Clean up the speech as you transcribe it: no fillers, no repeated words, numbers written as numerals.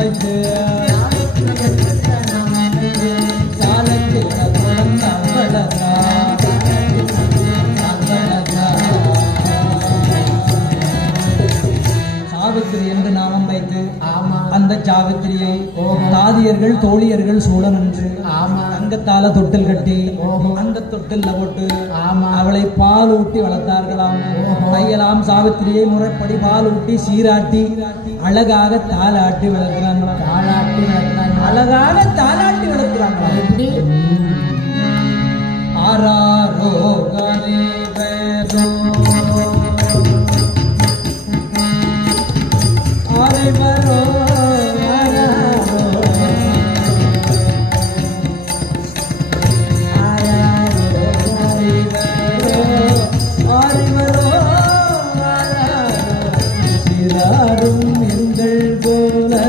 வைத்து சாலத்தில் குழந்த அவ்வளதா சாவித்திரி என்று நாமம் வைத்து அந்த சாவித்திரியை தாதியர்கள் தோழியர்கள் சூழ நின்று அங்கத்தால தொட்டில் கட்டி அந்த தொட்டில்ல போட்டு அவளை பால் ஊட்டி வளர்த்தார்களாம். தையலாம் சாவித்திரியை முறைப்படி பால் ஊட்டி சீராட்டி அழகாக தாலாட்டி வளர்க்கிறாங்களாம். அழகாக தாலாட்டி வளர்க்கிறாங்களா? எப்படி? ஆராரோ கரேவரோ ஆரைவரோ